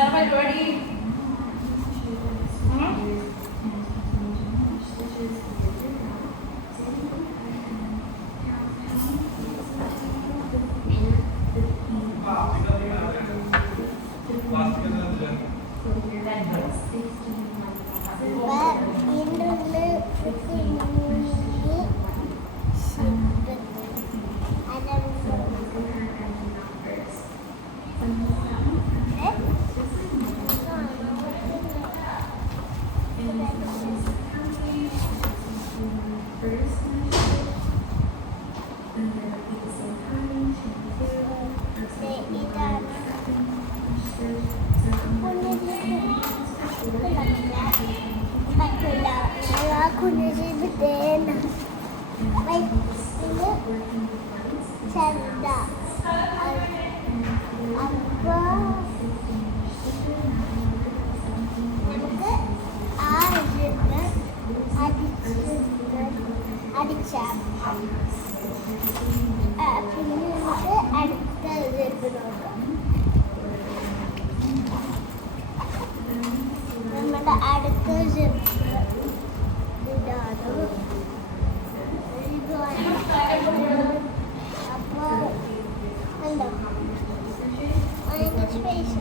നമ്മുടെ അടുത്ത അപ്പോൾ ഉണ്ടോ അതിൻ്റെ സ്പേസ്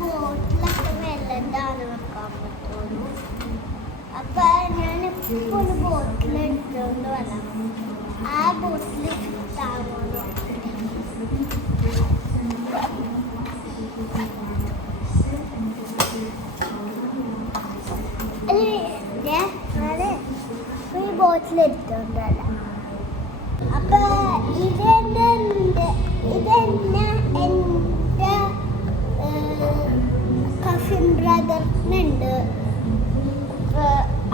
ബോട്ടിലൊക്കെ വെള്ളതാണ് വെക്കാൻ പറ്റുള്ളൂ. അപ്പൊ ഞാൻ എപ്പോഴും ബോട്ടിൽ എടുത്തുകൊണ്ട് വരാം. ആ ബോട്ടിൽ താങ്ങുന്നു. ഈ ബോട്ടിൽ എടുത്തുകൊണ്ട് വരാം. അപ്പൊ ഇതെന്നെ എൻ്റെ കസിൻ ബ്രദറിനുണ്ട്.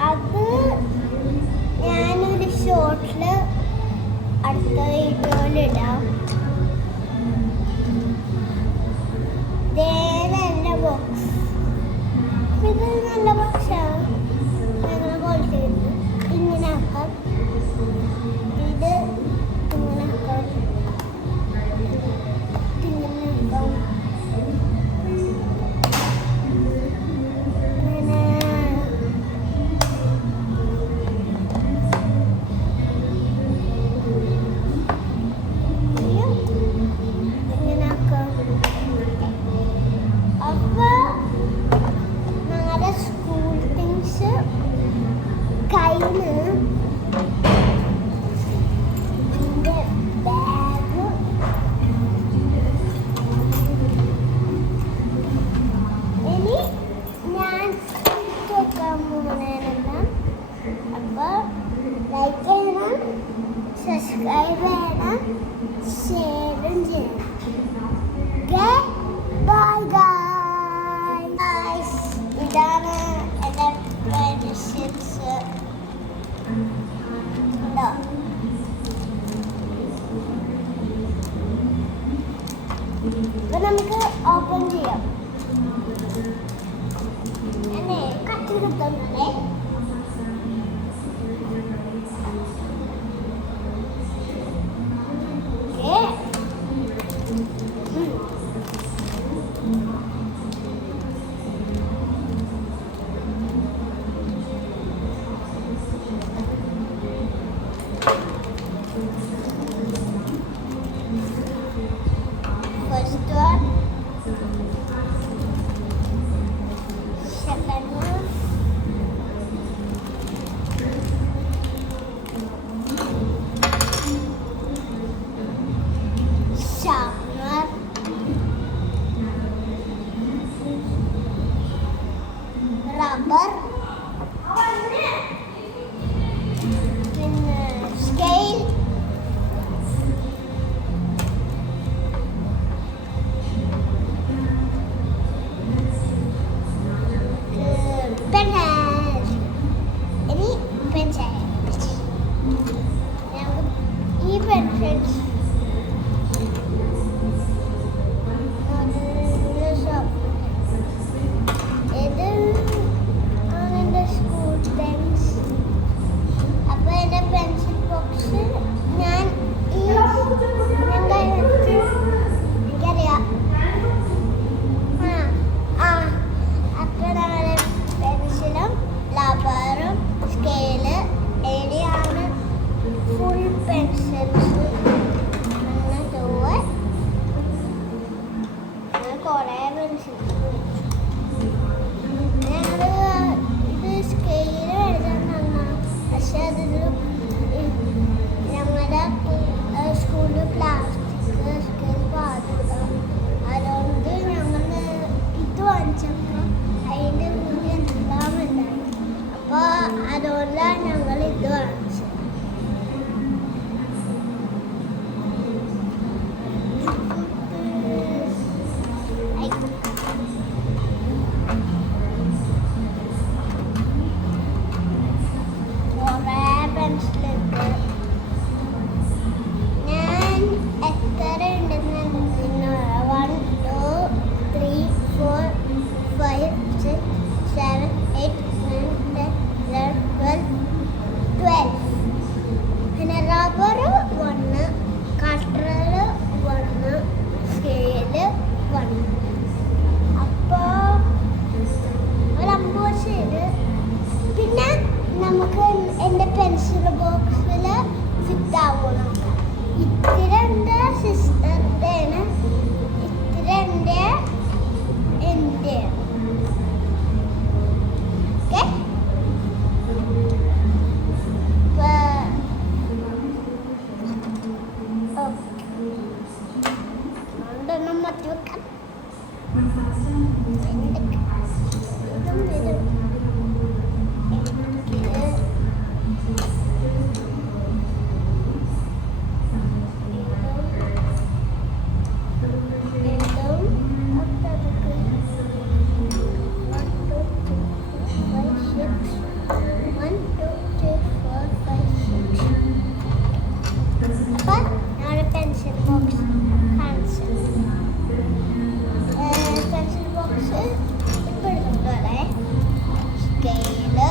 അത് ഞാനൊരു ഷോർട്ടിൽ അടുത്ത വീഡിയോയിലിടാം. നല്ല ബോക്സ്, ഇത് നല്ല ബോക്സാണ്. ഞങ്ങൾ ക്വാളിറ്റി ഇങ്ങനെ ആക്കാം. ഇത് ഇങ്ങനെ ആക്കാം, ഇങ്ങനെ ആക്കാം. സബ്സ്ക്രൈബ് ചെയ്യണം, ഷെയറും ചെയ്യണം. Bye guys. ഇതാണ് എൻ്റെ ഫ്രണ്ട്ഷിപ്സ്. ഉണ്ടോ? ഇപ്പൊ നമുക്ക് ഓപ്പൺ ചെയ്യാം. എന്നെ കട്ടി കിട്ടുന്നേ. Rubber, scale, പെൻസിൽ ഞങ്ങൾ ഇത് സ്കെയിൽ എഴുതാൻ തന്നാ പക്ഷെ അതൊരു ഞങ്ങളുടെ സ്കൂളിൽ പ്ലാസ്റ്റിക് സ്കെയിൽ പാടില്ല അതുകൊണ്ട് ഞങ്ങൾ ഇത് വാങ്ങിച്ചപ്പോൾ അതിൻ്റെ കൂടെ എല്ലാം ഉണ്ടായി അപ്പോൾ അതുകൊണ്ടാണ് ഞങ്ങൾ ഇത് വാങ്ങിച്ചത് എൻ്റെ പെൻസിൽ ബോക്സിൽ ഫിറ്റ് ആവുമോ ഇത്തിരി എൻ്റെ സിസ്റ്ററുടെയാണ് ഇത്തിരി എൻ്റെ അതുകൊണ്ടൊന്നും മത്തി വെക്കാം പെൻസിൽ ബോക്സ് പെൻസിൽ ബോക്സ് ഇപ്പം എടുത്തോളെ സ്കെയില്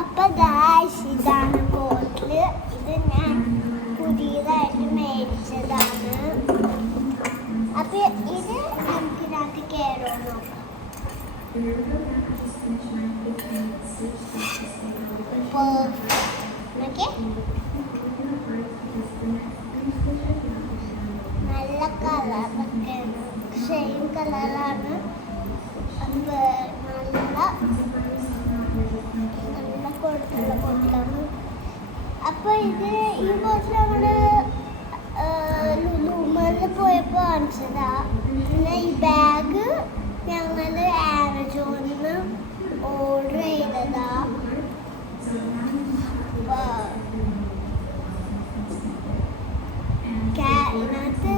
അപ്പം ഗായ്സ് ഇതാണ് ബോട്ടില് ഇത് ഞാൻ പുതിയതായിട്ട് മേടിച്ചതാണ് അപ്പം ഇത് നമുക്കിതിനകത്ത് കയറുമോ നോക്കാം നല്ല കളറൊക്കെ സെയിം കളറാണ് നല്ല നല്ല കൊടുത്തുള്ള ബോട്ടിലാണ് അപ്പോൾ ഇത് ഈ ബോട്ടിൽ നമ്മൾ ലുലുമാളിൽ പോയപ്പോൾ വാങ്ങിച്ചതാ പിന്നെ ഈ ബാഗ് ഞങ്ങൾ ആമസോണിൽ നിന്ന് ഓർഡർ ചെയ്തതാ ഇതിനകത്ത്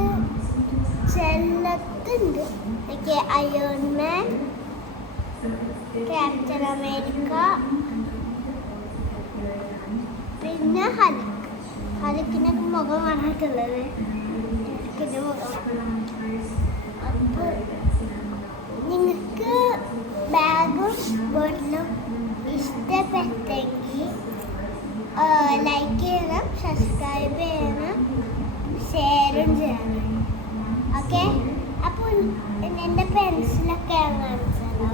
ചെല്ലത്തുണ്ട് എനിക്ക് അയൺമാൻ ക്യാപ്റ്റൻ അമേരിക്ക പിന്നെ ഹലിക്കിൻ്റെ മുഖം കാണാത്തുള്ളത് ഹലിക്കിൻ്റെ മുഖം അപ്പോൾ നിങ്ങൾക്ക് ബാഗും ബോട്ടിലും ഇഷ്ടപ്പെട്ടെങ്കിൽ ലൈക്ക് ചെയ്യണം സബ്സ്ക്രൈബ് ചെയ്യണം ഷെയറും ചെയ്യണം ഓക്കെ അപ്പോൾ എൻ്റെ പെൻസിലൊക്കെ കാണിച്ചല്ലോ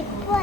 ഇപ്പോൾ